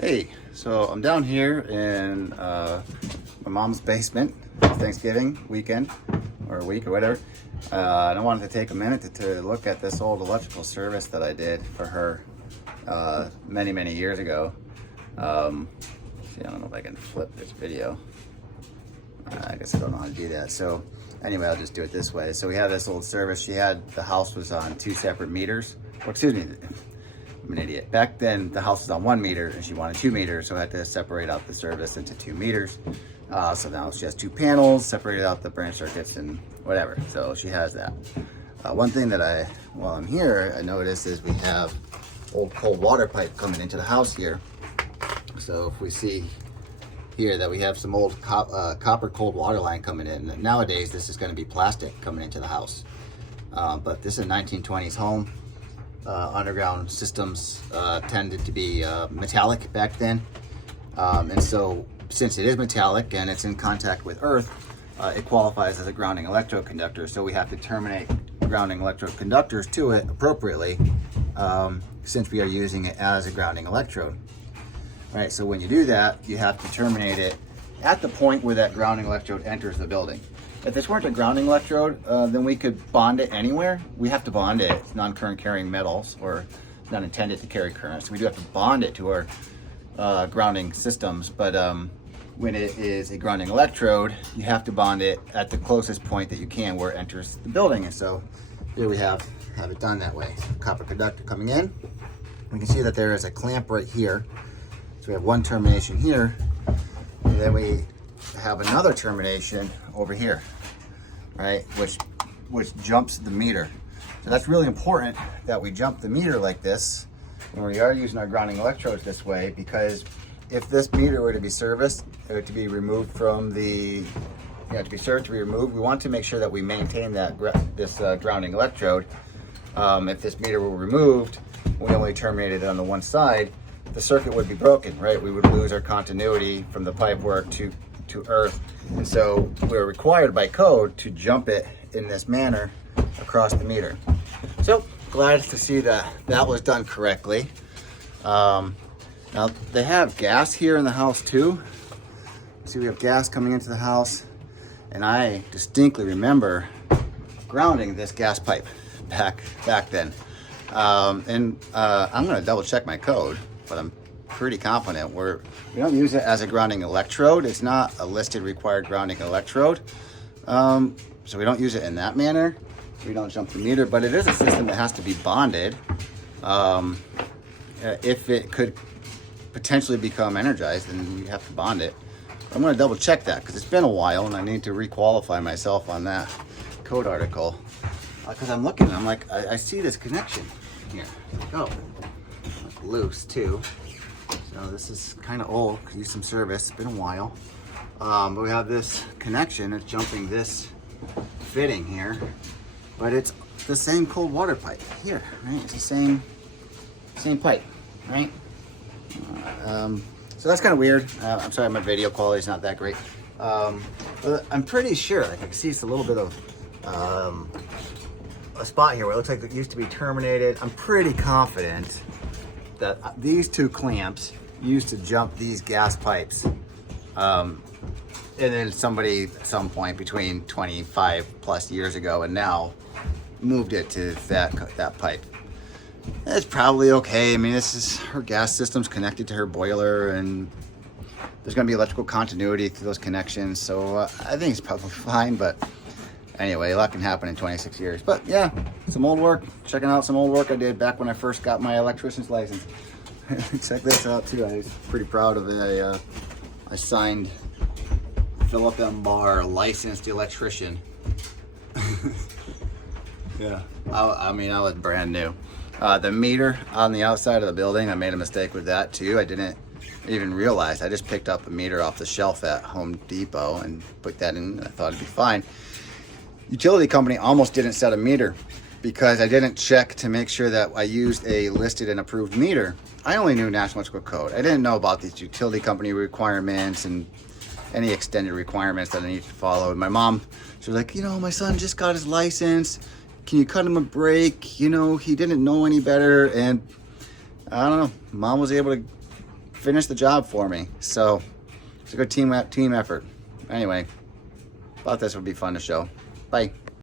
Hey, so I'm down here in my mom's basement. It's Thanksgiving weekend or week or whatever. And I wanted to take a minute to look at this old electrical service that I did for her many years ago. See, I don't know if I can flip this video. I guess I don't know how to do that. So anyway, I'll just do it this way. So we had this old service. The house was on 2 separate meters. Well, excuse me, I'm an idiot. Back then, the house was on 1 meter and she wanted 2 meters, so I had to separate out the service into 2 meters. So now she has 2 panels, separated out the branch circuits and whatever. So she has that. One thing that while I'm here, I noticed is we have old cold water pipe coming into the house here. So if we see here that we have some old copper cold water line coming in. Nowadays, this is going to be plastic coming into the house. But this is a 1920s home. Underground systems tended to be metallic back then. And so since it is metallic and it's in contact with earth, it qualifies as a grounding electrode conductor. So we have to terminate grounding electrode conductors to it appropriately, since we are using it as a grounding electrode. Right, so when you do that, you have to terminate it at the point where that grounding electrode enters the building. If this weren't a grounding electrode, then we could bond it anywhere. We have to bond it. It's non-current carrying metals, or not intended to carry current. So we do have to bond it to our grounding systems. But when it is a grounding electrode, you have to bond it at the closest point that you can where it enters the building. And so here we have it done that way. Copper conductor coming in. We can see that there is a clamp right here. So we have one termination here, and then we have another termination over here, right, which jumps the meter. So that's really important that we jump the meter like this when we are using our grounding electrodes this way, because if this meter were to be serviced, or to be removed from the, to be served to be removed, we want to make sure that we maintain this grounding electrode. If this meter were removed, we only terminated it on the one side, the circuit would be broken, right? We would lose our continuity from the pipe work to earth. And so we're required by code to jump it in this manner across the meter. So glad to see that was done correctly. Now they have gas here in the house too. See, we have gas coming into the house, and I distinctly remember grounding this gas pipe back then. I'm gonna double check my code, but I'm pretty confident we don't use it as a grounding electrode. It's not a listed required grounding electrode. So we don't use it in that manner. We don't jump the meter, but it is a system that has to be bonded. If it could potentially become energized, then you have to bond it. I'm gonna double check that because it's been a while and I need to re-qualify myself on that code article. Because I'm looking and I'm like, I see this connection here. Oh, like loose too. So this is kind of old, could use some service, it's been a while. But we have this connection, it's jumping this fitting here, but it's the same cold water pipe here, right? It's the same pipe, right? So that's kind of weird. I'm sorry, my video quality is not that great. But I'm pretty sure, like I can see it's a little bit of a spot here where it looks like it used to be terminated. I'm pretty confident that these 2 clamps used to jump these gas pipes. And then somebody at some point between 25 plus years ago and now moved it to that pipe. It's probably okay. I mean, her gas system's connected to her boiler, and there's gonna be electrical continuity through those connections. So I think it's probably fine, but anyway, a lot can happen in 26 years. But yeah, some old work. Checking out some old work I did back when I first got my electrician's license. Check this out too. I was pretty proud of it. I signed Philip M. Barr, licensed electrician. Yeah, I mean, I was brand new. The meter on the outside of the building, I made a mistake with that too. I didn't even realize. I just picked up a meter off the shelf at Home Depot and put that in, and I thought it'd be fine. Utility company almost didn't set a meter because I didn't check to make sure that I used a listed and approved meter. I only knew National Electrical Code. I didn't know about these utility company requirements and any extended requirements that I need to follow. And my mom, she was like, my son just got his license. Can you cut him a break? He didn't know any better. And I don't know, Mom was able to finished the job for me. So it's a good team effort. Anyway, thought this would be fun to show. Bye.